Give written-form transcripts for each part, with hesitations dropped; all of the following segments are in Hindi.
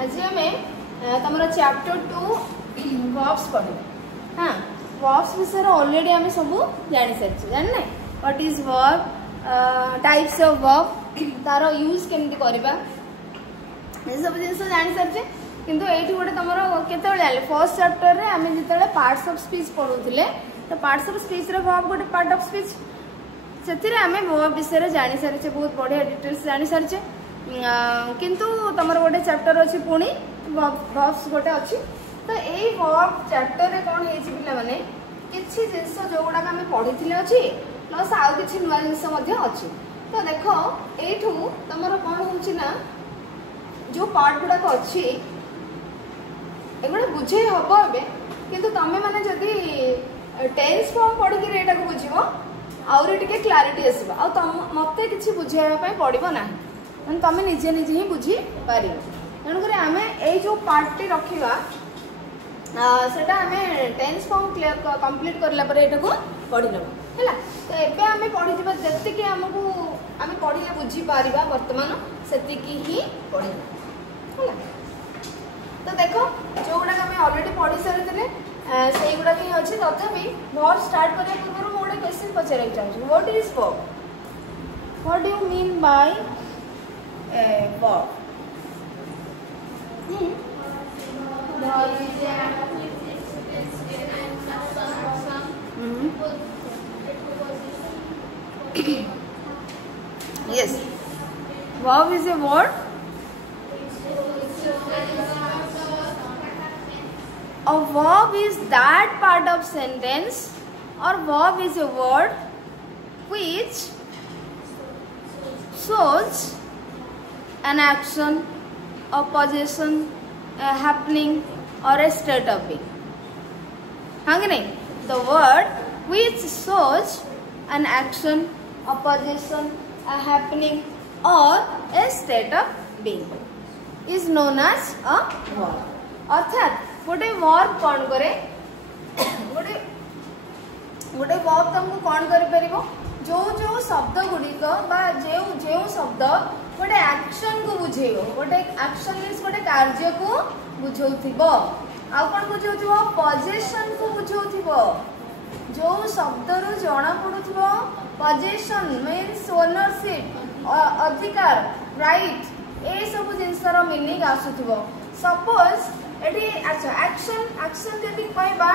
आज हमें तुम चैप्टर 2 वर्ब्स पढ़े। हाँ, वर्ब्स विषय ऑलरेडी आम सब जानी सारी जान ना what is verb, types of verb, तार यूज केमती करबा ये सब जिन जानी सारी। किंतु एठी गोटे तुम केते जान फर्स्ट चैप्टर रे आम जिते पार्ट्स ऑफ स्पीच पढ़ुले तो पार्ट्स ऑफ स्पीच रे वर्ब गोटे पार्ट ऑफ स्पीच से आम वर्ब विषय जानी सारी बहुत बढ़िया डिटेल्स जानी सारी। किंतु तुम गोटे चैप्टर अच्छी पुणी वर्ब्स गोटे अच्छी तो यही वर्ब चैप्टर रे कौन है पिला माने किछि जिंस जो गुडा आम पढ़ी अच्छी प्लस आउ कि नुआ जिनस अच्छी। तो देख यू तुम कौन हो जो पार्ट गुड़ाक अच्छी एगुड़ा बुझे हम ए कि तुम मैंने जदि टेन्स फॉर्म पढ़ी एटा को बुझ आउरी टिके क्लारिटी आसो आ मत कि बुझाई पड़ो ना तुम निजे निजे ही बुझी पार। तेणुक आम यो पार्टी रखा सेटा आम टेन्स फॉर्म क्लियर कंप्लीट करला पर एटा को पढ़ी नब है। तो एबे आम पढ़ी जी आमको आम पढ़े बुझी पार बर्तमान से ही पढ़ा है। तो देख जो गुड़ाक आम अलरेडी पढ़ी सारी से गुड़ाक ही अच्छे तथापि वर्ब स्टार्ट करने पूर्व मुझे क्वेश्चन पचार चाहिए what is verb, what do you mean by verb. Yes, verb is a word. A verb is that part of sentence or verb is a word which shows an action, a possession, a happening or a state of being. हाँ कि नहीं? The word which shows an action, a possession, a happening or a state of being is known as a verb. अर्थात गोटे वर्ब कौन करे गोटे वर्ब तुमको कौन कर परिबो जो जो शब्द गुड़िक जो शब्द गोटे एक्शन को बुझेबो गोटे एक्शन मीन्स गोटे कार्य को बुझौथिबो आ कौन बुझौथिबो पोजेशन को बुझौथिबो जो शब्द रु जना पड़ुथिबो पोजेशन मीन्स ओनरशिप अधिकार राइट ए सब जिनसर मीनिंग आसुथिबो। सपोज एटी अच्छा एक्शन जदि कहबा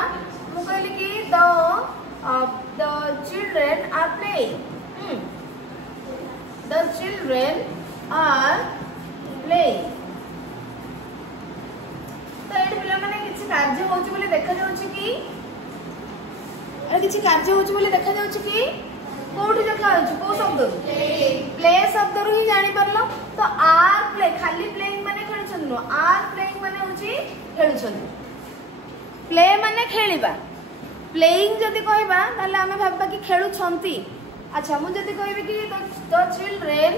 मु कहली कि the children are playing, the children are playing. तो एटी पिला माने किछि कार्य होउछि बोले देखा जाउछि कि किछि कार्य होउछि बोले देखा जाउछि कि कोठी देखा जाउछि को शब्द प्ले शब्द रु ही जानि परलो। तो आर प्ले खाली प्लेइंग माने खेलछन नो आर प्लेइंग माने होउछि खेलछन प्ले माने खेलिबा प्लेइंग जदि कहबा ताले आमे भाबबा कि खेलुछंती। अच्छा मु जदि कहबी कि the children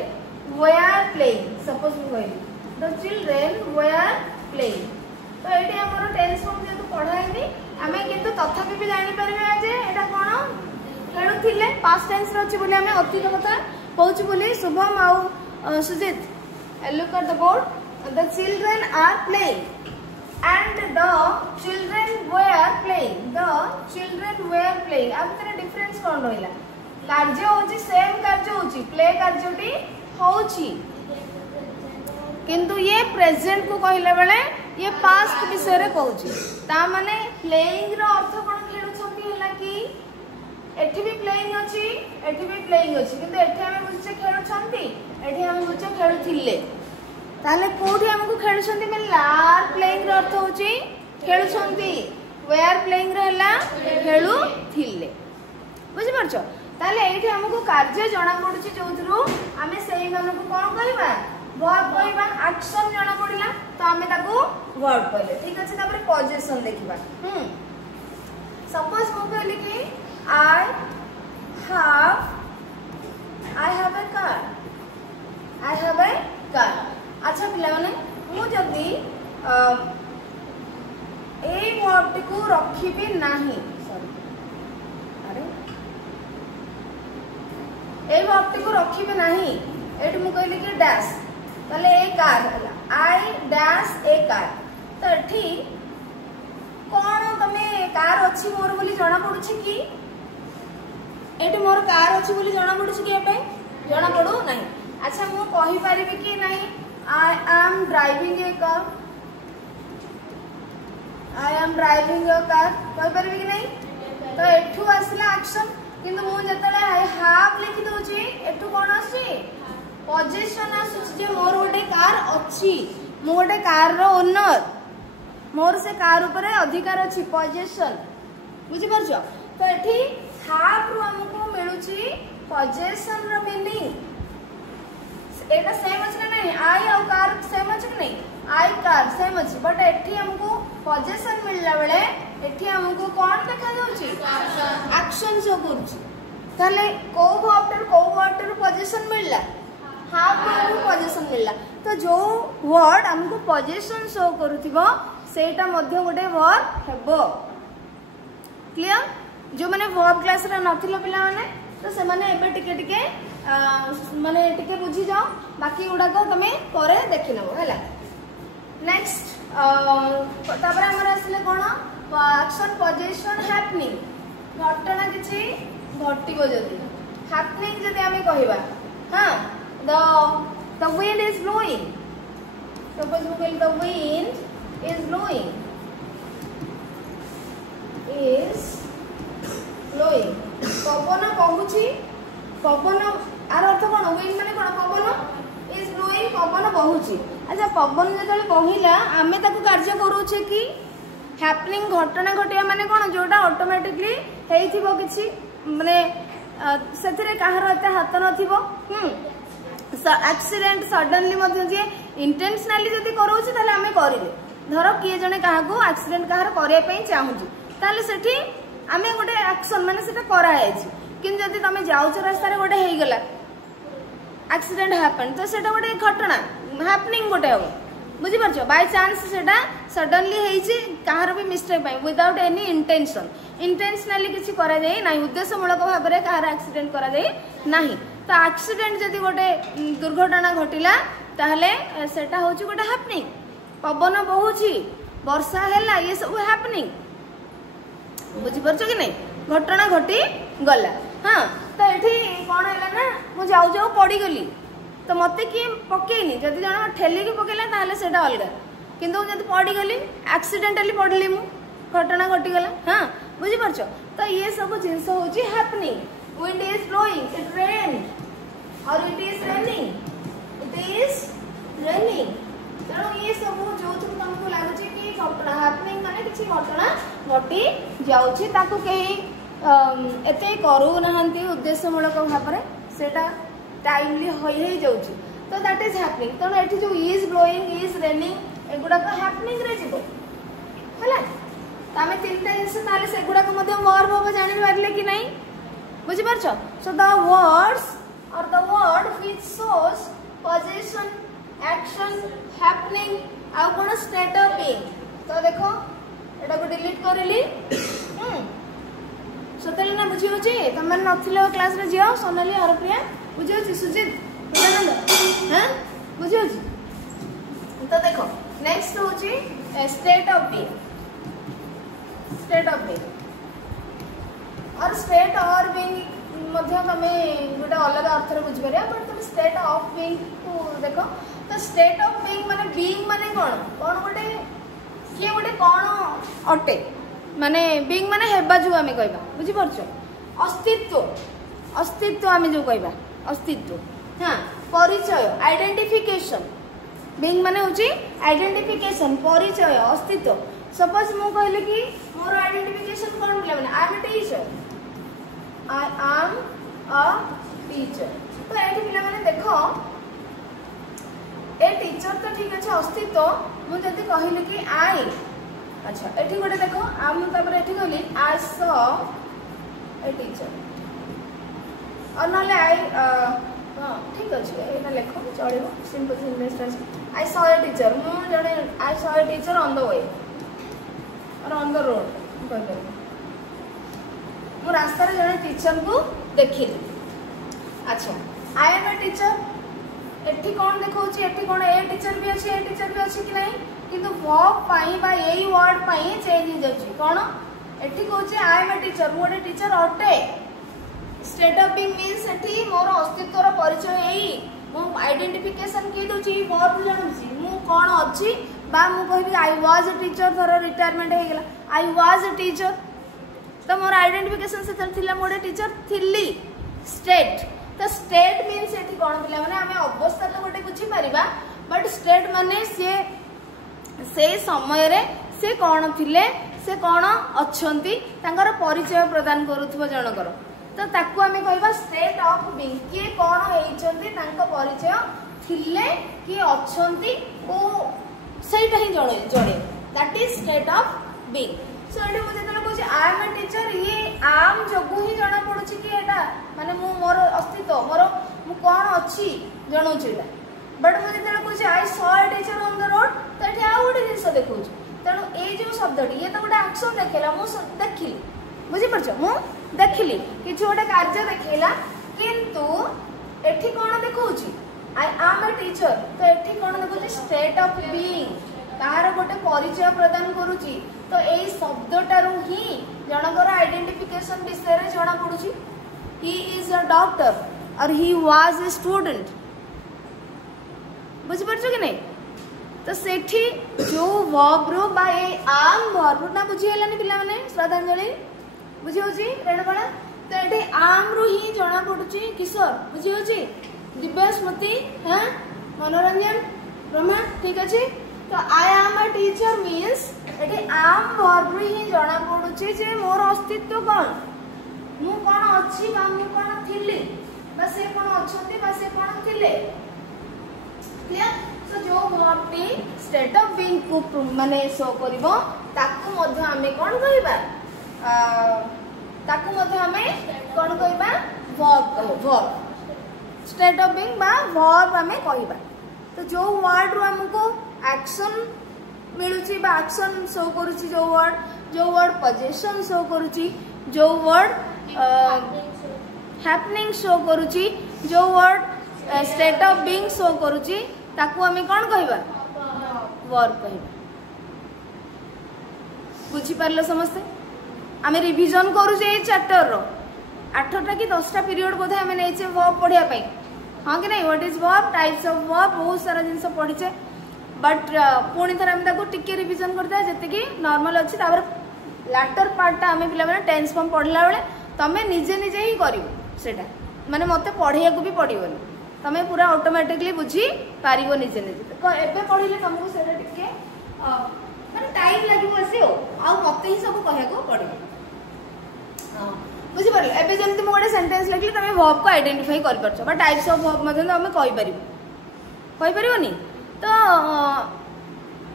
were playing suppose मु कहली द चिल्ड्रेन वेयर प्लेइंग तो एटी हमर टेन्स फॉर्म जे तो पढाइनी आमे किंतु तथापि भी जानि परबे जे एटा कोन खेलुथिले पास्ट टेन्स रे अछि बोली आमे अतीत कथा कहूछि बोली शुभम आउ सुजित look at the board. The children are playing and the children were playing. The children were playing. अब तेरे difference कौन रहिला कार्य होची सेम कार्य होची प्ले कार्यटी होची किंतु ये प्रेजेंट को कहले बेले ये पास्ट विषय रे कहूची ता माने प्लेइंग रो अर्थ कोन खेलुछंती हला कि एठी भी प्लेइंग अछि एठी भी प्लेइंग अछि किंतु एठी हम बुझे खेलुछंती एठी हम बुझे खेलुथिले ताले कोठी हमको खेलुछंती मिलला आर प्लेइंग रो अर्थ होची खेलुछंती वेयर प्लेइंग रो हला खेलुथिले बुझि परछो। ताले एठी हमको कार्य जणा पडुची जोथरु आमे सेही मानको कोन कहबा वर्ब कहबा एक्शन जणा पडिला तो आमे ताको वर्ब कहले ठीक अछि। तापर पोजीशन देखिबा सपोज मु कहली कि I have a car, I have a car। अच्छा पिला माने मु जदी ए वर्ब को रखिबी नाही सॉरी अरे ए वर्ब को रखिबी नाही एठी मु कहली कि डैश ताले ए कार हला आई डैश ए कार तो एठी कौन तमे कार अच्छी मोर बोली जना पड़ुछि कि एठी मोर कार अच्छी बोली जना पड़ुछि कि एबे जना पड़ू नहीं। अच्छा मु कहि परिबे कि नहीं I am driving A car I am driving A car कहि परिबे कि नहीं तो एठू आसला एक्शन किंतु मु जतले आई हैव लिखि दोची एठू कोन आसी पोजीशन आसुछि जे मोर गोटे कार अछि मु गोटे कार रो ओनर मोर से कार ऊपर अधिकार अछि पोजीशन बुझि परछो तो एठी हैव रो हमको मिलुछि पोजीशन रो मीनिंग एटा सेम अछि ना नहीं आई और कार सेम अछि कि नहीं आई कार सेम अछि बट एठी हमको पोजीशन मिलला बेले एठी हमको कोन देखा जाउछि एक्शन शो करूछि ताले को वर्ड पोजीशन मिलला हाफ को पोजीशन मिलला तो जो वर्ड हमको पोजीशन शो करूथिबो सेटा मध्य गोटे वर्ब हेबो क्लियर जो माने वर्ब क्लास रे नथिलो पिला माने तो से माने एबे टिके माने टिके बुझी जाओ बाकी गुडा को तमे करे देखि नबो हैला नेक्स्ट तापर हमर आसले कोन एक्शन पोजीशन हैपनिंग घटना किछि घटिबो जदी हैपनिंग जदी हमें कहिबा हां the wind is blowing suppose we call the wind is blowing पवन बहुची पवन आर अर्थ कोन विंड माने कोन पवन इज ब्लोइंग पवन बहुची अच्छा पवन जतले बहिला आमे ताको कार्य करूछे कि हैपनिंग घटना घटिया माने कोन जोटा ऑटोमेटिकली हेइथिबो किछि माने सेथरे काहर एते हाथ नथिबो एक्सीडेंट सडनली मध्ये जे इंटेंशनली जदी करूछि ताले आमे करिले धर किए जने काहाको एक्सीडेंट काहर करे पई चाहूछि ताले सेठी आमे गोटे एक्शन माने सेटा करा आइछि किन जदी तमे जाउछ रास्ता रे गोटे हेइ गेला एक्सीडेंट हैपन तो सेटा गोटे घटना हैपनिंग गोटे हो बुझी परछो बाय चांस सेटा सडनली हेइछि काहर भी मिस्टेक पई विदाउट एनी इंटेंशन इंटेंशनली किछि करा जाय नाही उद्देश्यमूलक भाव रे काहर एक्सीडेंट करा जाय नाही तो एक्सीडेंट जदी गोटे दुर्घटना घटिला ताहले सेटा होछि गोटे हैपनिंग पवन बहुछि वर्षा हैला ये सब हैपनिंग बुझी परछो कि नहीं घटना घटी गला हां तो एठी कोन हैला ना मु जाऊ जाऊ पड़ी गली तो मते की पकेनी जदी जणा ठेली के पकेला ताहले सेटा अलगा किंतु जदी पड़ी गली एक्सीडेंटली पड़ली मु घटना घटी गला हां बुझी परछो तो ये सब जिंस होची happening wind is blowing it rained or it is raining तेणु ये सब जो तुमको लागुची कि घटना हैपनिंग माने किछि घटना घटी जाउची ताको केही एते करू नहंती उद्देश्यमूलक भाव रे सेटा टाइमली होई जाउची तो दैट इज हैपनिंग तेणु एठी जो इज ब्लोइंग इज रेनिंग एगुडा को हैपनिंग रे जिवो हला तामे तीनटा जिंस ताले सेगुडा को मध्ये वर्ब हो जानि पारले कि नहीं बुझी परछो सो द वर्ड्स और the word which shows position action happening आ कोन स्टेट ऑफ बीइंग तो देखो एटा को डिलीट करली सतले ना बुझी होची तमे नथिलो क्लास रे जियो सोनाली हरप्रिया बुझी होची सुजित हां बुझी होची तो देखो नेक्स्ट होची स्टेट ऑफ बीइंग और स्टेट और बीइंग मध्य तमे गोटे अलग अर्थ रे बुझी परिया बट तुम स्टेट ऑफ बीइंग को देखो तो स्टेट ऑफ बीइंग माने कोन गोटे किए गोटे कोन अटे माने बीइंग माने हेबा जो आमे कहबा बुझी परछो अस्तित्व आमे जो कहबा अस्तित्व हां परिचय आइडेंटिफिकेशन बीइंग माने होची आइडेंटिफिकेशन परिचय अस्तित्व सपोज मु कहले कि मोर आइडेंटिफिकेशन कोन बोले माने आई am a teacher I am a teacher तो एठी पिला माने देखो ए टीचर तो ठीक अछि अस्तित्व मु जति कहिली कि आई अच्छा एठी गोटे देखो हम तबर एठी कहली आई सॉ ए टीचर और नले आई ठीक अछि एटा लेखो चलिबो simple sentence I saw a teacher मु जने I saw a teacher on the way or on the road कहले मु रास्ता रे जने टीचर को देखिली अच्छा आई एम ए टीचर एठी कौन देखौची एठी कौन ए टीचर भी अछि कि नहीं किंतु वर्ब पाई बा एई वर्ड पाई चेंज हो जाउची कोन एठी कहूची आई एम ए टीचर मोडे टीचर अटे स्टेट ऑफ बीइंग मींस एठी मोर अस्तित्व रो परिचय एई मो आइडेंटिफिकेशन के दोची वर्ब जानूची मु कोन अछि बा मु कहबी आई वाज अ टीचर थरो रिटायरमेंट हे गेला आई वाज अ टीचर तो मोर आइडेंटिफिकेशन से थिला मोडे टीचर थिली स्टेट तो स्टेट मीन्स एठी कोन थिला माने हमें अवस्था तो गोटे बुझी परिबा बट स्टेट माने से समय रे से कोन थिले से कोन अछंती तांकर परिचय प्रदान करूथबो जनकर तो ताकू हमें कहबा स्टेट ऑफ बीइंग के कोन हेइचंती तांको परिचय थिले कि अछंती ओ सेटा ही जणे that is state of being so एटा मु जेतले कहूची आई एम ए टीचर ये आम जगु ही जणा पडुची कि एटा माने मु मोर अस्तित्व मोर मु कोन अछि जणोचीला बट मु जेतले कहूची I saw a teacher on the road तो एठी आ गोटे जिंस देखौची तेणु ए जो शब्दटी ये तो गोटे एक्शन देखेला मु देखिली बुझी परछ मु देखिली किछ गोटे कार्य देखेला किंतु एठी कोन देखौची आई एम ए टीचर तो एठी कोन देखौची स्टेट ऑफ बीइंग तार गोटे परिचय प्रदान करूची तो एई शब्दटारू ही जनकर आइडेंटिफिकेशन विषय रे जणा पडुची ही इज अ डॉक्टर और ही वाज ए स्टूडेंट बुझी परछ कि नहीं तो सेठी जो वर्ब रो बा ए आम वर्ब ना बुझी हेलानी पिला माने श्रद्धांजलि बुझी होची रेणबला तो एठी आम रो ही जणा पडुची किशोर बुझी होची दिव्या स्मृति हां मनोरंजन ब्रह्मा ठीक अछि तो आई एम अ टीचर मींस एठी आम वर्ब रो ही जणा पडुची जे मोर अस्तित्व कोन मु कोन अछि बा मु कोन थिली बा से कोन अछंती बा से कोन थिले क्लियर तो जो verb T state of being को माने शो करबो ताकू मध्ये हमें कोन कहबा ताकू मध्ये हमें कोन कहबा वर्ब स्टेट ऑफ बीइंग बा वर्ब हमें कहबा तो जो वर्ड रो हमको एक्शन मिलुची बा एक्शन शो करूची जो वर्ड पोजीशन शो करूची जो वर्ड हैपनिंग शो करूची जो word state of being show करूची ताकू हमें कौन कहबा वर्ब कहबा बुझी पारलो समस्ते आमे रिवीजन करू जे चैप्टर रो 8टा कि 10टा पीरियड बोधे हमें नैचे वर्ब पढिया पई हां कि नहीं what is verb types of verb बहुत सारा जिंस पढिचे बट पुणी थर हम ताको टिके रिवीजन करता जते कि नॉर्मल अछि तापर लैटर पार्टटा हमें पिला माने टेंस फॉर्म पढला बेले तमे निजे निजे ही करिवो सेटा माने मते पढिया को भी पडिवनी तमे पूरा ऑटोमेटिकली बुझी पारिबो निजे निजे तो एबे पढिले तुमको सेटा टिके माने टाइम लागि बसियो आ मते ही सब कहया को पडिबो बुझी परले एबे जेमति मो गोटे सेंटेंस लिखली तमे वर्ब को आइडेंटिफाई कर परछो बट टाइप्स ऑफ वर्ब मध्ये हमें कहि परिबोनी तो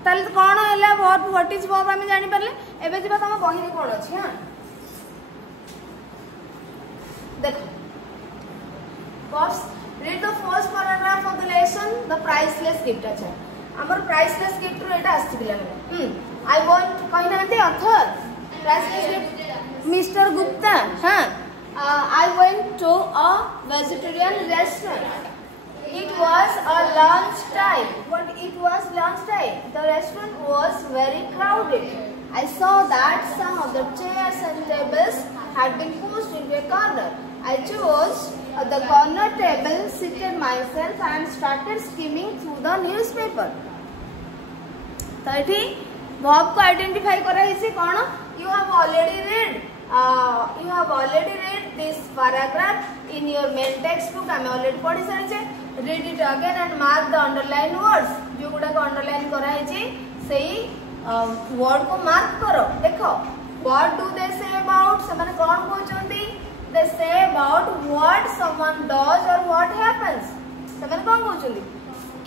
ताले कोन हैला वर्ब व्हाट इज वर्ब हमें जानि परले एबे जिबा तम बही रे कोन अछि हां देखो first read the first paragraph of the lesson the priceless gift अच्छा हमर priceless gift रो एटा आस्तिला माने I want कहनाते author priceless gift mister Gupta हां I went to a vegetarian restaurant it was a lunch time but it was lunch time the restaurant was very crowded I saw that some of the chairs and tables had been pushed into a corner I chose the corner table seated myself and started skimming through the newspaper तो एठी वर्ब को आइडेंटिफाई करा हिसे कोन you have already read this paragraph in your main textbook हम ऑलरेडी पढी सारिछे read it again and mark the underline words जो गुडा को अंडरलाइन करा हिचे सेही वर्ड को मार्क करो देखो what do they say about से माने कोन कहचोंती they say about what someone does or what happens से माने कोन कहचोंती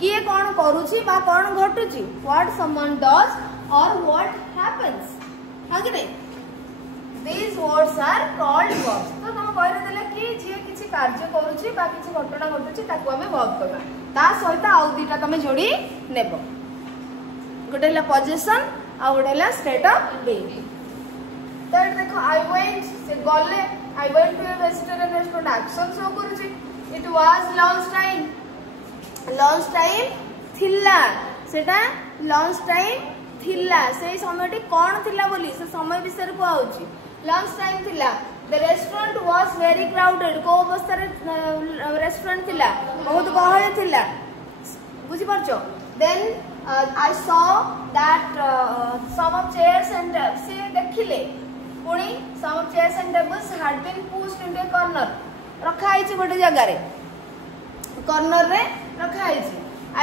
किए कोन करूची बा कोन घटुची what someone does or what happens हां कि नहीं these words are called verbs तो हम कहले देले कि जे किछि कार्य करूची बा किछि घटना घटुची ताकू हमें वर्ब कहबा ता सहित आउ दीटा तमे जोडी नेबो गोटेला पोजीशन आ गोटेला स्टेट ऑफ बीइंग तो देखो I went से गले I went to a vegetarian restaurant action show करूची it was lunch time lunch time थिला सेटा लंच टाइम थिला से समयटी कौन थिला बोली से समय विषय को आउची लंच टाइम थिला the restaurant was very crowded को अवस्था रेस्टोरेंट थिला बहुत गहळ थिला बुझी परछो then I saw that some of chairs and से देखिले पुणी some of chairs and tables had been pushed into a corner रखा है गोटे जगार कॉर्नर रे रखा है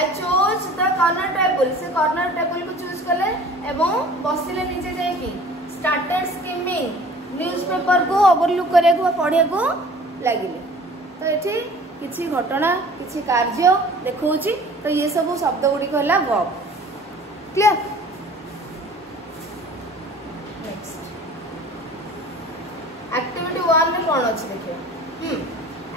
I chose the corner table से corner table को चूज कले एवं बसिले नीचे जाइकी started skimming न्यूज़पेपर को ओवरलुक करिया को पढ़िया को लागिले तो एठी किछि घटना किछि कार्य देखौची तो ये सब शब्द गुडी कहला वर्ब क्लियर नेक्स्ट एक्टिविटी 1 में कोन अछि देखियो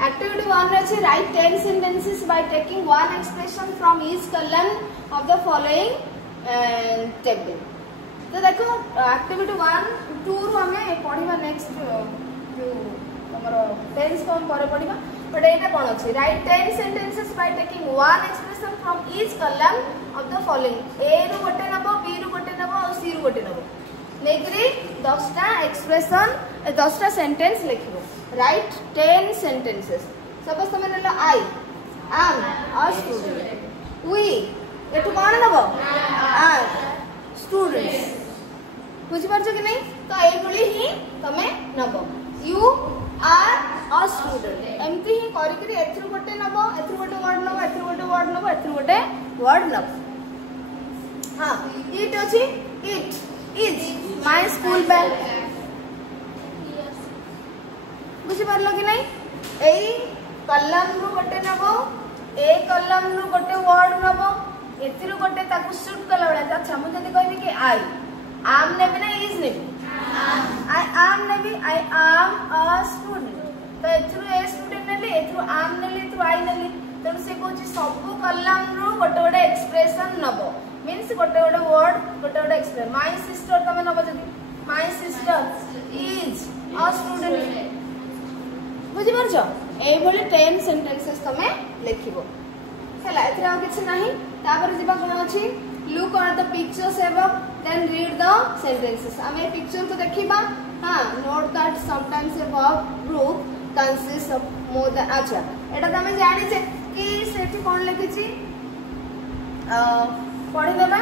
एक्टिविटी 1 रे अछि write 10 sentences by taking one expression from each column of the following table तो देखो एक्टिविटी 1 2 रो हमें पढिबा नेक्स्ट जो हमरो टेंस को हम परे पढिबा बट एटा कोन अछि write 10 sentences by taking one expression from each column of the following A row गोटे नबो बी रो गोटे नबो और सी रो गोटे नबो नेकरी 10टा एक्सप्रेशन 10टा सेंटेंस लिखिबो राइट 10 सेंटेंसेस सपोज तमे नलो I am a student we एटु कोन नबो आर स्टूडेंट्स बुझी परछ कि नहीं तो ए भली ही तमे नबो यू आर अ स्टूडेंट एमती ही करी करी एथरु गोटे नबो एथरु गोटे वर्ड नबो एथरु गोटे वर्ड नबो एथरु गोटे वर्ड नबो हां इट अछि it is my school bag बुझी परलो कि नहीं एई कॉलम रो गोटे नबो ए कॉलम रो गोटे वर्ड नबो एथरु गोटे ताकु शूट कला बळा अच्छा मु जदी कहबी कि आई आम नेबी ना is navy I am navy I am a student तो एथरु ए स्टूडेंट नेली एथरु आम नेली एथरु आई नेली तो से कोची सब कॉलम रो गोटे गोटे एक्सप्रेशन नबो मींस गोटे गोटे वर्ड गोटे गोटे एक्सप्रेशन माय सिस्टर तमे नबो जदी my sister is a student बुझी परछो ए भली 10 सेंटेंसेस तमे लिखिबो हला एथरा किछ नाही तापर जिबा कोन अछि look at the pictures above then read the sentences हमें पिक्चर को देखिबा हां note that sometimes a verb group consist of more than अच्छा एटा त हमें जानि छे कि सेठी कोन लिखिछि पढि देबा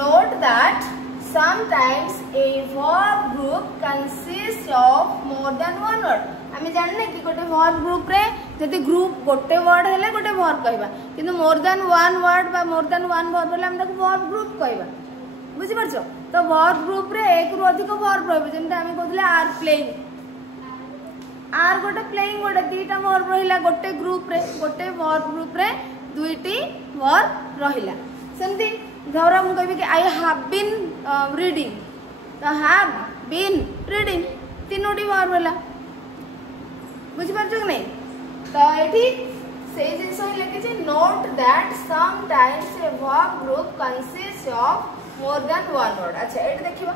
note that sometimes a verb group consists of more than one word हमें जानने कि गोटे वर्ब ग्रुप रे जदी ग्रुप गोटे वर्ड हेले गोटे वर्ब कहबा किंतु मोर देन वन वर्ड बा मोर देन वन वर्ब हेले हम ताको वर्ब ग्रुप कहबा बुझी परछो तो वर्ब ग्रुप रे एक रु अधिक वर्ब रहबे जेंता हमें कहथले आर प्लेइंग आर गोटे प्लेइंग गोटे दीटा वर्ब रहिला गोटे ग्रुप रे गोटे वर्ब ग्रुप रे दुईटी वर्ब रहिला सेंती धर मु कहबी कि आई हैव बीन रीडिंग तो हैव बीन रीडिंग तीनोटी वर्ब होला बुझी परछ कि नहीं तो एठी से जिंस लिखि छै note that sometimes a verb group consist of more than one word अच्छा एठी देखिबा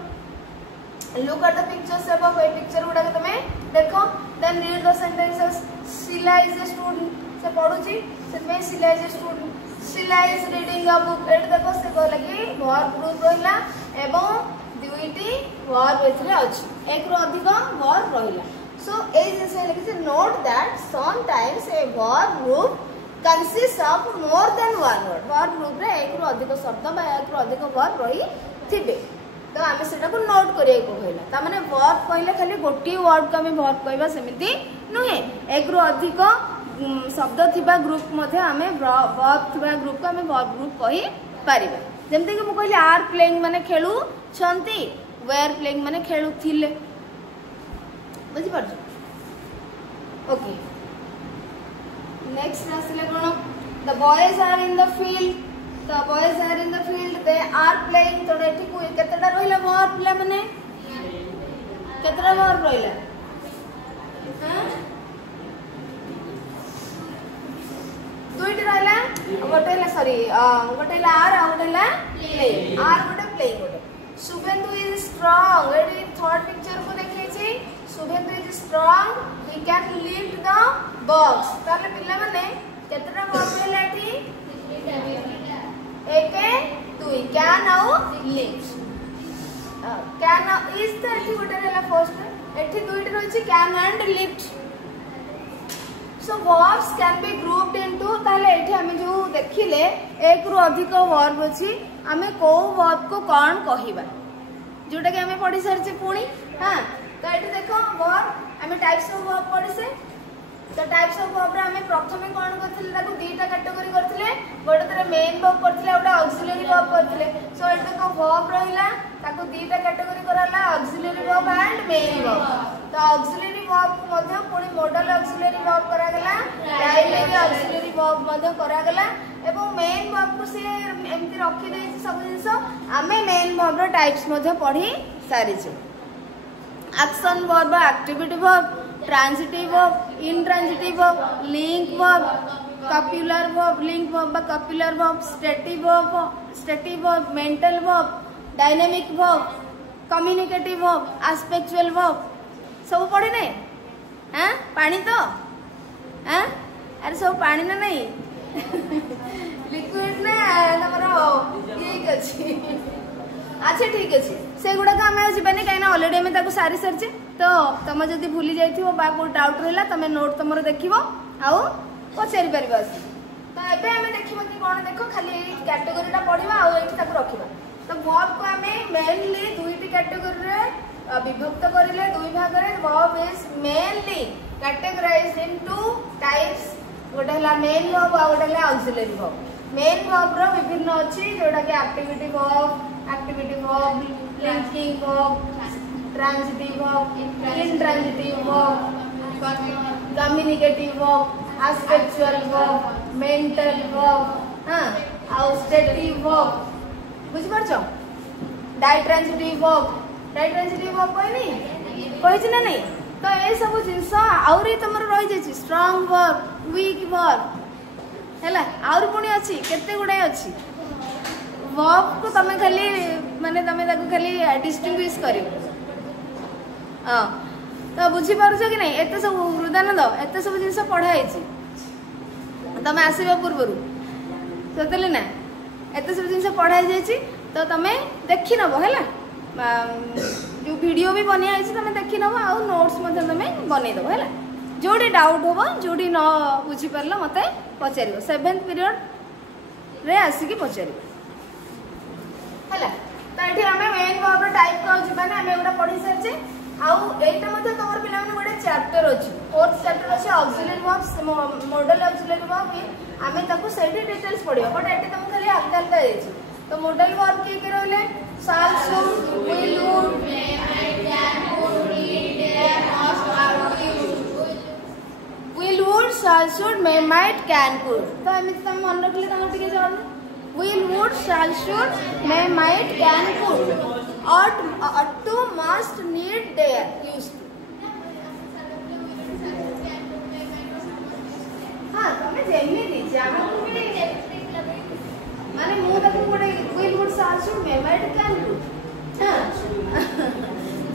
लुक एट द पिक्चर्स अब कोई पिक्चर गुडा के तमे देखो then read the sentences Sheela is a student से पढुची से में Sheela is a student Sheela is reading a book एठी देखो से को लगी वर्ब ग्रुप रहिला एवं दुईटी वर्ब एथले अछि एक रो अधिक वर्ब रहिला so a जैसे लिखि note that sometimes a verb group consists of more than one word verb group रे एक रो अधिक शब्द बा एक रो अधिक verb रही थिबे तो हमें सेटा को नोट करिया को कहला ता माने verb कहले खाली गोटी वर्ड को हमें verb कहबा सेमिति नहे एक रो अधिक शब्द थिबा ग्रुप मध्ये हमें verb थिबा ग्रुप को हमें verb group कहि पारिबा जेमते कि मु कहली आर प्लेइंग माने खेलु छंती वेयर प्लेइंग माने खेलु थिले बुझी परछ ओके नेक्स्ट आसले कोन the boys are in the field the boys are in the field they are playing तो एठी को केतेटा रहिला वर्ब प्ले माने केतेटा वर्ब रहिला हां दुईटी रहिला गोटेला सॉरी गोटेला आर आ गोटेला प्ले आर गोटे प्लेइंग गोटे शुभेंदु इज स्ट्रांग एडी थर्ड पिक्चर को देखै छी Shubhendu is strong he can lift the box ताले पिल्ला माने केतरा वर्ब रहला एठी एक दुई कैन आउ लिफ्ट कैन इज तो एठी गोटे रहला फर्स्ट एठी दुईटी रहिछि can and lift so verbs can be grouped into ताले एठी हमें जो देखिले एक रु अधिक वर्ब अछि हमें को वर्ब को कौन कहिबा जोटा कि हमें पढ़ी सारछे पुणी हां तो एठी देखो वर्ब हमें टाइप्स ऑफ वर्ब पढ़ी से तो टाइप्स ऑफ वर्ब रे हमें प्रथमे कोन करथिले ताको दीटा कैटेगरी करथिले गोटे तरे मेन वर्ब करथिले ओटा ऑक्सिलरी वर्ब करथिले सो एटा को वर्ब रहिला ताको दीटा कैटेगरी कराला auxiliary verb and main verb तो ऑक्सिलरी वर्ब मध्ये पुणी मॉडल ऑक्सिलरी वर्ब करा गेला प्राइमरी ऑक्सिलरी वर्ब मध्ये करा गेला एवं मेन वर्ब को से एमती रखी देछि सब जिंस हमें मेन वर्ब रो टाइप्स मध्ये पढ़ी सारी छै action verb activity verb transitive verb intransitive verb link verb copular verb link verb copular verb stative verb mental verb dynamic verb communicative verb aspectual verb सब पढ़ी नहीं हां पानी तो हां अरे सब पानी ना नहीं लिक्विड ना हमरो ठीक अछि अच्छा ठीक अच्छे से गुड़ा आम जानी कहीं अलरेडी आम ताको सारी सारी तो तुम जब भूली जाइए बा कोई डाउट रहा तुम नोट तुम देख आउ पचारि पार तो ये आम देखा कि कौन देख खाली कैटेगोरीटा पढ़ा आउ रखा तो वर्ब को आम मेनली दुईटी कैटेगोरी विभक्त करें दुई भाग में verb is mainly categorised into types गोटे है मेन वर्ब आ गोटे है ऑक्सिलरी वर्ब मेन वर्ब रो विभिन्न अच्छी जोटा कि activity verb linking verb transitive verb intransitive verb communicative verb aspectual verb mental verb हां आ स्टेटिव वर्ब बुझि परछो डाइट्रांजिटिव वर्ब कहनी ना नहीं तो ये सब जिनस आउरी तुम रही जाइए स्ट्रांग वर्ब वीक वर्ब है आउरी पुणी अच्छी केते गुड़ाए अच्छी वर्ब को तमें खाली माने तमें ताको खाली डिस्टिंग्विश कर हाँ तो बुझीपार कि नहीं एत सब हृदानंद एत सब जिन पढ़ाई तुम आसवा पूर्वर सतले ना एत सब जिन पढ़ाई जाइए तो तुम देखी नब है जो वीडियो भी बनाई तुम देखी नब आ नोट्स तुम बनईदेव है जोड़ी डाउट हम जोड़ी न बुझीपार मत पचार 7th पीरियड रे आसिकी पचार है तो ये आम मेन वर्ब टाइप का जाने आम एगुड़ा पढ़ी सारी आईटा तुम पिला गोटे चैप्टर अच्छी 4th चैप्टर अच्छे auxiliary verbs model auxiliary verb आम ताको सेठी डिटेल्स पढ़ियो बट एटी तुम खाली हल्का हल्का देछि तो मॉडल वर्ब के रहले shall should will would may might can could read dare must are will would shall should may might can could तो एमिति तुम मन रखले तुम टिके जान will would shall should may might can could ought to must need dare used to हाँ तमें जेमिति जामा को भी माने मु ताको कोडे will would shall should may might can could हाँ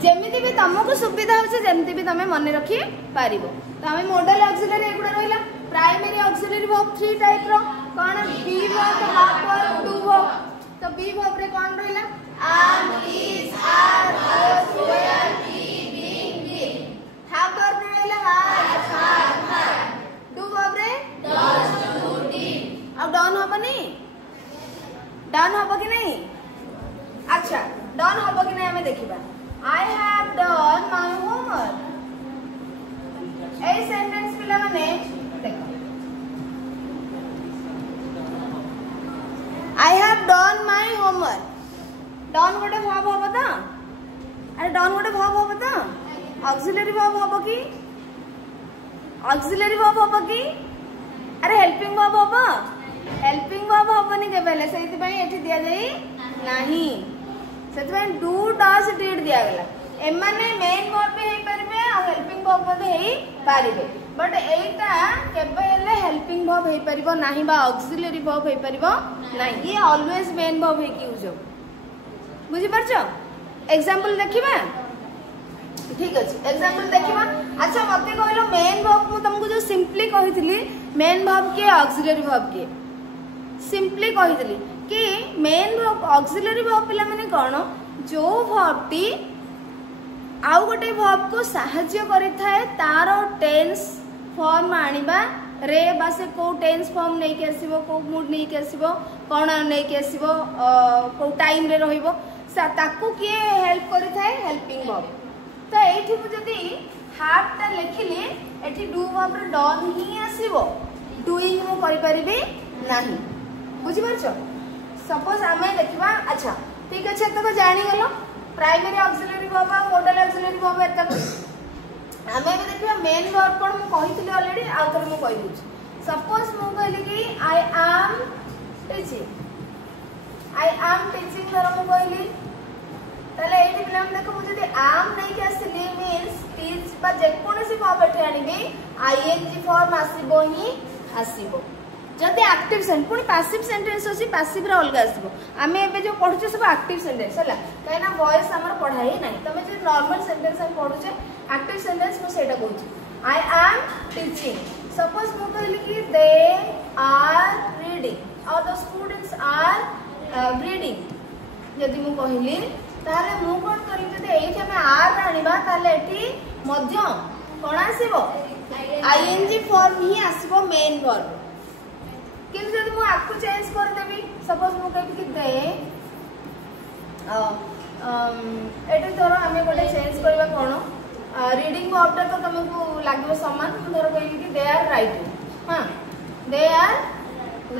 जेमिति भी तुमको सुविधा होছে जेमिति भी तमें मन रखी पारिबो तो हमें मॉडल ऑक्सिलरी एगुडा रहिला प्राइमरी ऑक्सिलरी वर्ब 3 टाइप रो कौन be verb have verb do verb तो बी वर्ब रे कौन रहिला am is are was were be being been half verb रे रहिला has had टू वर्ब रे does do did अब डाउन हबनी डाउन हबो कि नहीं अच्छा डाउन हबो कि नहीं हमें देखिबा I have done my homework a sentence पिला माने देखो I have done my homework. Done गोटे verb होबो त अरे done गोटे verb होबो त auxiliary verb होबो की auxiliary verb होबो की अरे helping verb होबो helping verb होबोनी के पहले सेति पई एठी दिया जाई नाही सेति पई do does did दिया गेला एमाने मेन verb भी हेई परबे आ helping verb मध्ये हेई पारिबे बट एटा केबे हेले हेल्पिंग वर्ब हेई परिबो नाही बा ऑक्सिलरी वर्ब हेई परिबो नाही ये ऑलवेज मेन वर्ब हे की यूज हो बुझी परछो एग्जांपल देखिबा ठीक अच्छे एग्जांपल देखिबा। अच्छा मते कहलो मेन वर्ब मु तुमको जो सिंपली कहितली मेन वर्ब के ऑक्सिलरी वर्ब के सिंपली कहितली कि मेन वर्ब ऑक्सिलरी वर्ब पिला माने कोन जो वर्ब टी आउ गोटे वर्ब को सहाय्य करिथाए तार टेंस फॉर्म आनिबा रे बासे को टेंस फॉर्म नै के आसीबो को मूड नै के आसीबो कोन नै के आसीबो को टाइम रे रहिबो ताकू किए हेल्प करिथाए हेल्पिंग वर्ब। तो एठी मु जदी हाफ ता लिखिली एठी डू वर्ब रे डन ही आसीबो डूइंग मु करि परिबे नाही बुझि परछो। सपोज आमे देखिबा अच्छा ठीक अछि त जानि गेलो प्राइमरी ऑक्सिलरी वर्ब और मॉडल ऑक्सिलरी वर्ब एतक आमे भी देखिबा मेन वर्ब कोन मु कहितली ऑलरेडी आ तर मु कहि दूची। सपोज मु कहली कि आई एम टीचिंग धर मु कहली तले एठी पिला हम देखो मु जदी एम नै के आसीली मींस टीच बा जे कोनसी वर्ब एठी आनिबे आईएनजी फॉर्म आसीबो ही आसीबो। जदि एक्टिव सेंटेंस पुनी पैसिव सेंटेंस अछि पैसिव रे अलग आसीबो आमे एबे जो पढुचे सब एक्टिव सेंटेंस हला काइना वॉइस हमर पढाई नै तमे जे नॉर्मल सेंटेंस हम पढुचे एक्टिव सेंटेंस मु सेटा कहूची आई एम टीचिंग। सपोज मु कहली कि दे आर रीडिंग और द स्टूडेंट्स आर रीडिंग यदि मु कहली ताले मु कोन करी जदि एठी हम आर आनिबा ताले एठी मध्य कोन आसीबो आईएनजी फॉर्म ही आसीबो मेन वर्ब किंतु जदि मु आपको चेंज कर देबी सपोज मु कहबी कि दे एठी धरो हमें गोटे चेंज करबा कोन रीडिंग वर्ब ता तो तुमको लागबो समान मु धरो कहली कि दे आर राइटिंग हां दे आर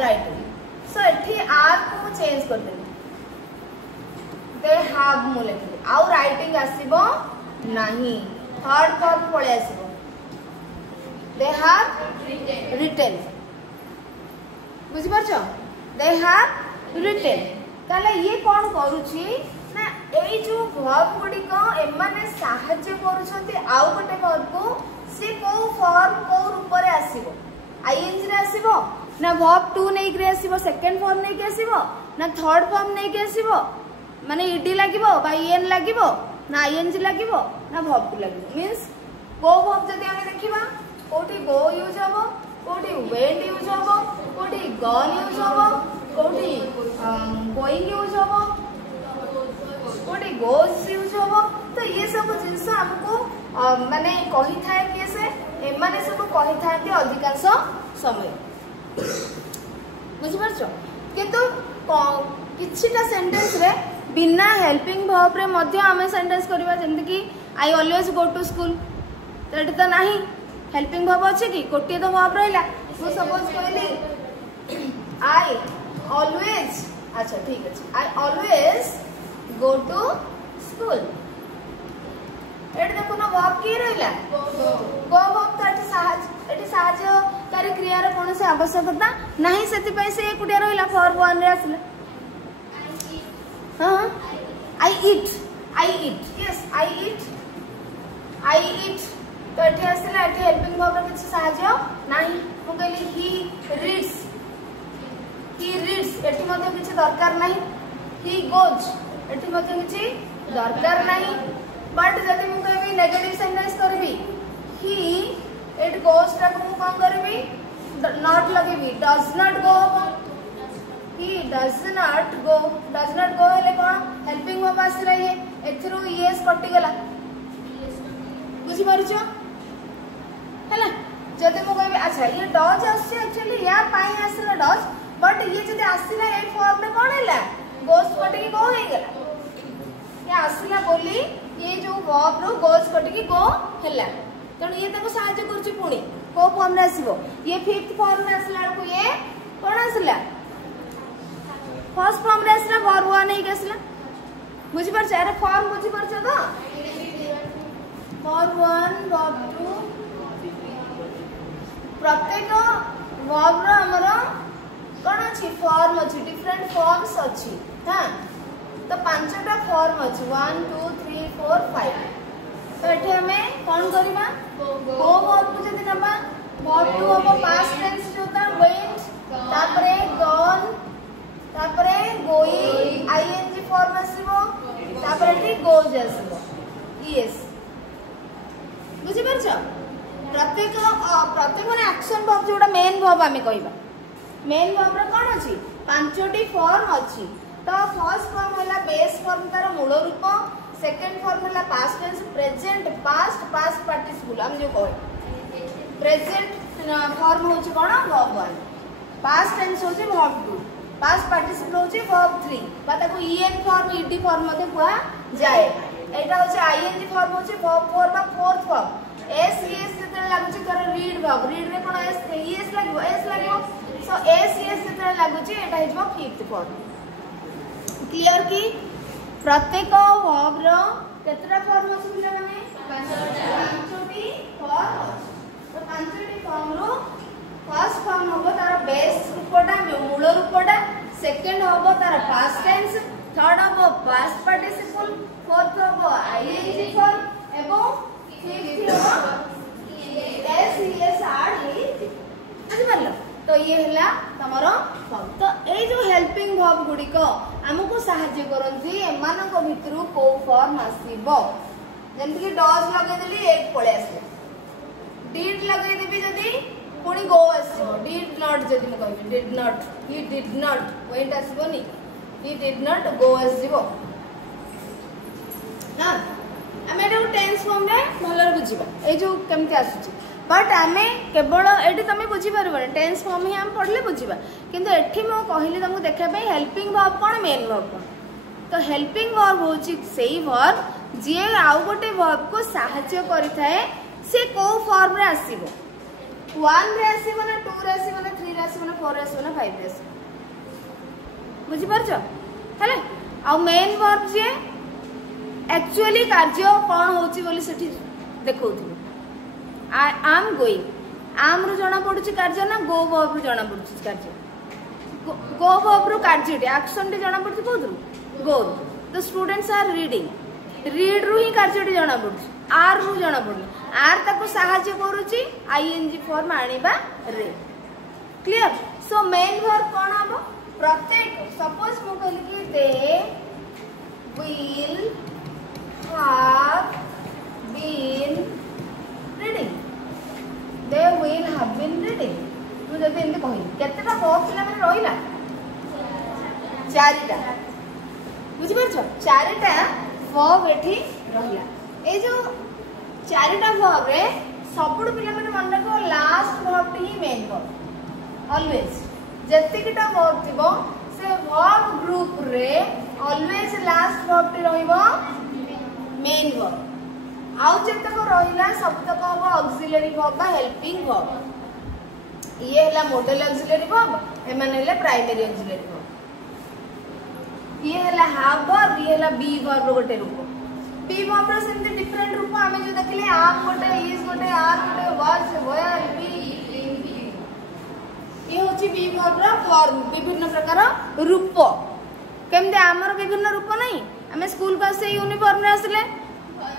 राइटिंग सो एठी आर को चेंज कर देबी दे हैव मु लिखली आउ राइटिंग आसीबो नाही थर्ड फॉर्म पळे आसीबो दे हैव रिटन बुझि परछो दे हैव रिटन ताले ये कोन करूची ना एई जो वर्ब गुडी को एमाने सहाय्य करूछंती आउ गोटे वर्ब को से को फॉर्म को रूप रे आसीबो आईएनजी रे आसीबो ना वर्ब 2 नै के आसीबो सेकंड फॉर्म नै के आसीबो ना थर्ड फॉर्म नै के आसीबो माने ईडी लागिबो बा एन लागिबो ना आईएनजी लागिबो ना वर्ब 2 लागिबो मींस को वर्ब जदी हम देखिबा कोठी गो यूज हबो कोठी वेंट यूज हबो कोठी गॉन यूज हबो कोठी गोइंग यूज हबो कोठी गोस यूज हबो। तो ये सब जिंस हमको माने कहि थाए कि से ए माने सब कहि थाते अधिकांश समय बुझि परछो किंतु किछिटा सेंटेंस रे बिना हेल्पिंग वर्ब रे मध्य हमें सेंटेंस करबा जेंति कि I always go to school तो एटा तो नाही हेल्पिंग वर्ब अछि कि कोटी तो वर्ब रहला सो सपोज कहली आई ऑलवेज अच्छा ठीक अछि I always go to school एटा देखो ना वर्ब की रहला गो वर्ब तो एटी साहाय्यकारी क्रियार कोन से आवश्यकता नाही सेति पय से एकुटिया रहला वर्ब 1 रे आसला हां आई ईट यस आई ईट तो एठी आसला एठी हेल्पिंग वर्ब रे किछ सहाय्य नाही मु कहली ही रीड्स एठी मध्ये किछ दरकार नाही ही गोज एठी मध्ये किछ दरकार नाही बट जदि मु कहबी नेगेटिव सेंटेंस करबी ही इट गोज ता को कोन करबी नॉट लगेबी does not go he does not go हेले कोन हेल्पिंग वर्ब आसला ये एथरो yes कटि गेला बुझि परछो हैला जदि मु कहबी अच्छा ये डज आसी एक्चुअली या पाई आसला डज बट ये जदि आसला ए फॉर्म रे कोन हैला गोस कटि गो हे गेला ये आसला बोली ये जो वर्ब रो गोस कटि की गो हैला तण ये तको सहाय्य करछि पुणी को फॉर्म रे आसीबो ये फिफ्थ फॉर्म रे आसला को ये कोन आसला फर्स्ट फॉर्म रे आसला वर्ब 1 नै के आसला बुझि परछ अरे फॉर्म बुझि परछ तो वर्ब 1 वर्ब 2 प्रत्येक वर्ब रो हमर कोन अछि फॉर्म अछि डिफरेंट फॉर्म्स अछि हां तो पांचटा फॉर्म अछि 1 2 3 4 5 तो एठे हमें कोन करिबा को वर्ब को जति नबा वर्ब 2 हो पास्ट टेंस जोता वेंट तापरे गॉन तापरे गोइंग आईएनजी फॉर्म आसीबो तापरे टी गोज आसीबो यस वर्ब आमे कहबा मेन वर्ब रे कोन अछि पांचटी फॉर्म अछि तो फर्स्ट फॉर्म होला बेस फॉर्म तार मूल रूप सेकंड फॉर्म होला past tense present past past participle हम जो कह प्रेजेंट फॉर्म होछि कोन वर्ब 1 पास्ट टेंस होछि वर्ब 2 पास्ट पार्टिसिपल होछि वर्ब 3 बा ताको ईएन फॉर्म ईडी फॉर्म मध्ये कुआ जाय एटा होछि आईएनजी फॉर्म होछि वर्ब 4 बा फोर्थ फॉर्म एस एस जते लागुछि कर रीड वर्ब रीड रे कोन एस एस लागो सो एस एस जते लागुछि एटा हिजबो फिफ्थ फॉर्म क्लियर की प्रत्येक वर्ब रो केतरा फॉर्म अछि पिला माने पांचटी फॉर्म तो पांचटी फॉर्म रो फर्स्ट फॉर्म होबो तार बेस रूपटा मूल रूपटा सेकंड होबो तार पास्ट टेंस थर्ड होबो पास्ट पार्टिसिपल फोर्थ होबो आईएनजी फॉर्म एवं फिफ्थ होबो एस एस आर ही बुझि परलो तो ये हला तमरो फॉर्म तो ए जो हेल्पिंग वर्ब गुडी को हमको सहाय्य करंती एमानको भितरु को फॉर्म आसीबो जेंति कि डज लगे देली 8 पळे आसे डिड लगे देबी जदी पुणी गो आसीबो डिड नॉट जदी म कहबी did not he did not went आसीबोनी ही डिड नॉट गो आसीबो ना हमें जो टेंस फॉर्म रे भलर बुझिबा ए जो केमते आसुची बट आमे केवल एठी तमे बुझी परबो टेंस फॉर्म ही हम पढ़ले बुझिबा किंतु एठी म कहिली तुमको देखा पे हेल्पिंग वर्ब कोन मेन वर्ब कोन तो हेल्पिंग वर्ब होची सेही वर्ब जे आउ गोटे वर्ब को सहाय्य करिथाए से को फॉर्म रे आसीबो 1 रे आसीबो ना 2 रे आसीबो ना 3 रे आसीबो ना 4 रे आसीबो ना 5 रे आसीबो बुझी परछो हले आ मेन वर्ब जे एक्चुअली कार्य कोन होची बोली सेठी देखौथि आई एम गोइंग आम रु जणा पडुची कार्य ना गो वर्ब रु जणा पडुची कार्य गो वर्ब रु कार्य टे एक्शन टे जणा पडुची कोथु गो the students are reading read रु ही कार्य टे जणा पडुची आर रु जणा पडु आर ताको सहाय्य करूची आईएनजी फॉर्म आनिबा रे क्लियर सो मेन वर्ब कोन हबो प्रत्येक सपोज मु कहली कि they will have been reading they will have been reading तू जब इनके कहि केतेटा वर्ब पिला माने रहिला चारिटा बुझि परछ चारिटा वर्ब एठी रहिला ए जो चारिटा वर्ब रे सबुड पिला माने मन रखो लास्ट वर्ब ही मेन वर्ब ऑलवेज जतिकिटा वर्ब थिबो से वर्ब ग्रुप रे ऑलवेज लास्ट वर्ब टी रहिबो मेन वर्ब आउ जतक रहिला सब तक हो ऑक्सिलरी वर्ब बा हेल्पिंग वर्ब ये हला मॉडल ऑक्सिलरी वर्ब एमन हला प्राइमरी ऑक्सिलरी वर्ब ये हला हैव वर्ब ये हला बी वर्ब गोटे रूप बी वर्ब रो सेमते डिफरेंट रूप हमें जो देखले आम गोटे इज गोटे आर गोटे वाज वेयर बी ये होची बी वर्ब रो फॉर्म विभिन्न प्रकार रूप केमते हमर विभिन्न रूप नहीं हमें स्कूल का से यूनिफॉर्म रे आसले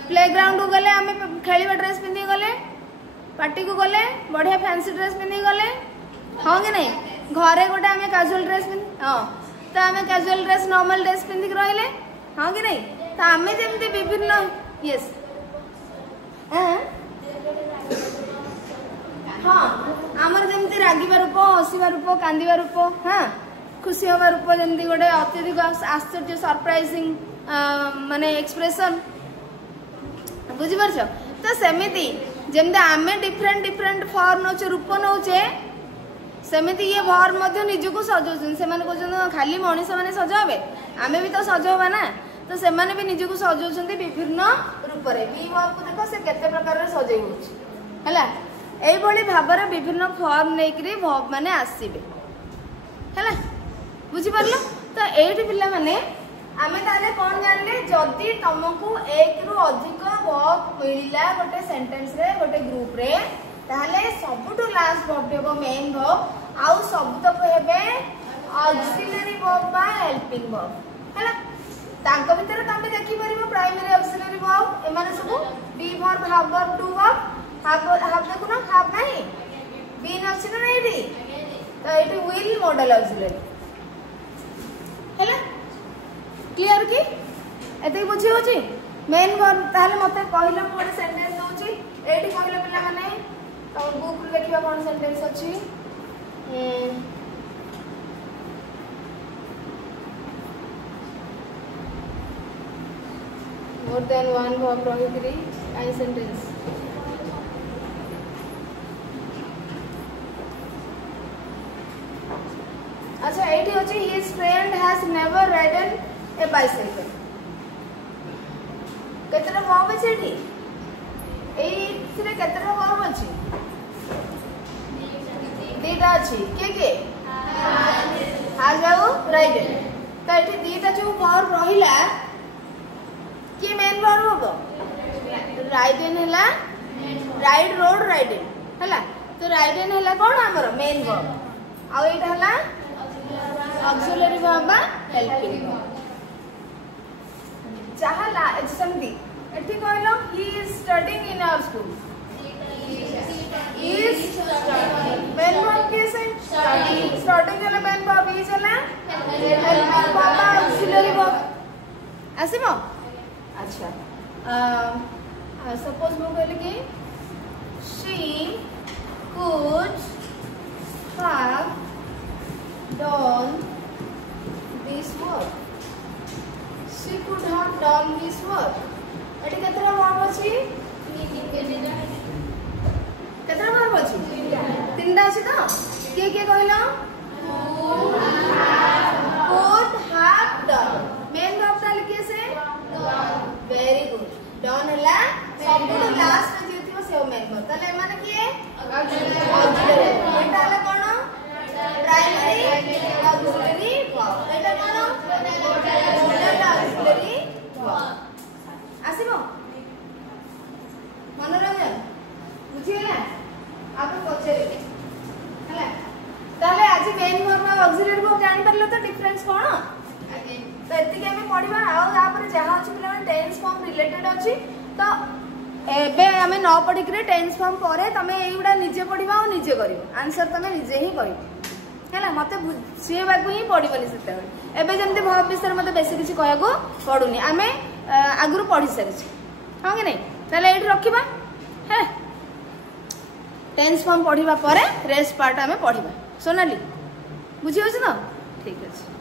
प्लेग्राउंड को गले आमे खेलिबा ड्रेस पिंदी गले पार्टी को गले बढ़िया फैंसी ड्रेस पिंदी गले हां कि नहीं घरे गोटे आमे कैजुअल ड्रेस पिंदी हां तो आमे कैजुअल ड्रेस नॉर्मल ड्रेस पिंदी रहले हां कि नहीं तो आमे जेमते विभिन्न यस हां हमर जेमते रागीबा रूप हसीबा रूप कांदीबा रूप हां खुशी होबा रूप जेमते गोटे अत्यधिक आश्चर्य सरप्राइजिंग माने एक्सप्रेशन बुझी परछ तो सेमिति जेमते आमे डिफरेंट डिफरेंट फॉर्म नोचे रूप नोचे सेमिति ये वर्ब मध्ये निज को सजौछन से माने कहछन खाली मनीष माने सजावे आमे भी तो सजावा ना तो से माने भी निज को सजौछन विभिन्न रूप रे बी वर्ब को देखो से केते प्रकार रे सजै होछ हला एई बळी भाबरे विभिन्न फॉर्म नेकरी वर्ब माने आसीबे हला बुझी परलो तो एठी पिल्ला माने आमे ताले कोन जानले जदी तुमको एक रु अधिक वर्ब मिलिला गोटे सेंटेंस रे गोटे ग्रुप रे ताले सबटु लास्ट वर्ब देबो मेन वर्ब आउ सब तक हेबे ऑक्सिलरी वर्ब बा हेल्पिंग वर्ब हला तांको भीतर तमे देखि परिबो प्राइमरी ऑक्सिलरी वर्ब एमाने सब be verb have verb do verb have देखु ना हैव नाही बीन अछि ना एठी तो एठी विल मॉडल ऑक्सिलरी हला क्लियर की एते बुझी होची मेन वर्ब ताले मते कहले मोर सेंटेंस दोची एठी कहले पिला माने तो बुक रे देखिबा कोन सेंटेंस अछि मोर देन वन वर्ब रही आई सेंटेंस अच्छा एठी होची his friend has never ridden a bicycle केतरा वर्ब अछि एठी एथिरे केतरा वर्ब अछि दीटा अछि के हैज आउ राइडन तो एठी दीटा जो वर्ब रहिला कि मेन वर्ब होबो राइडन हला राइड रोड राइडन हला तो राइडन हला कोन हमर मेन वर्ब आ एटा हला ऑक्सिलरी वर्ब बा हेल्पिंग वर्ब चाहला समथि एठी कहलो he is studying in our school is studying main verb कैसे starting हला main verb is हला helping verb बा auxiliary verb आसीमो अच्छा सपोज मो कहले कि she could have done this work she could have done this work एटी केतरा वर्ब अछि केतरा वर्ब अछि तीनटा अछि त के कहलो could have done main verb ताल कैसे वेरी गुड डन हला सबटु लास्ट जे थिबो से मेन वर्ब ताले माने के ऑक्सिलरी एटा हला कोन प्राइमरी ऑक्सिलरी वर्ब एटा कोन ऑक्सिलरी वर्ब आसीबो मनोरंजन बुझिला आप पछरे हला ताले आज मेन वर्ब और ऑक्सिलरी वर्ब जानि परलो तो डिफरेंस कोन तो एति के हमें पढिबा आ या पर जहा अछि पिला टेंस फॉर्म रिलेटेड अछि तो एबे हमें न पढि करे टेंस फॉर्म परे तमे एइडा निजे पढिबा और निजे करिवो आंसर तमे निजे ही करिवो हला मते बुझिबा को ही पढिबनी सेते एबे जेमते भाव विषय मते बेसी किछि कहया को पढुनी हमें आगुरु पढि सरिछि हां कि नहीं ताले एठी रखिबा हे टेंस फॉर्म पढिबा परे रेस्ट पार्ट हमें पढिबा सोनाली बुझि होछि न ठीक अछि।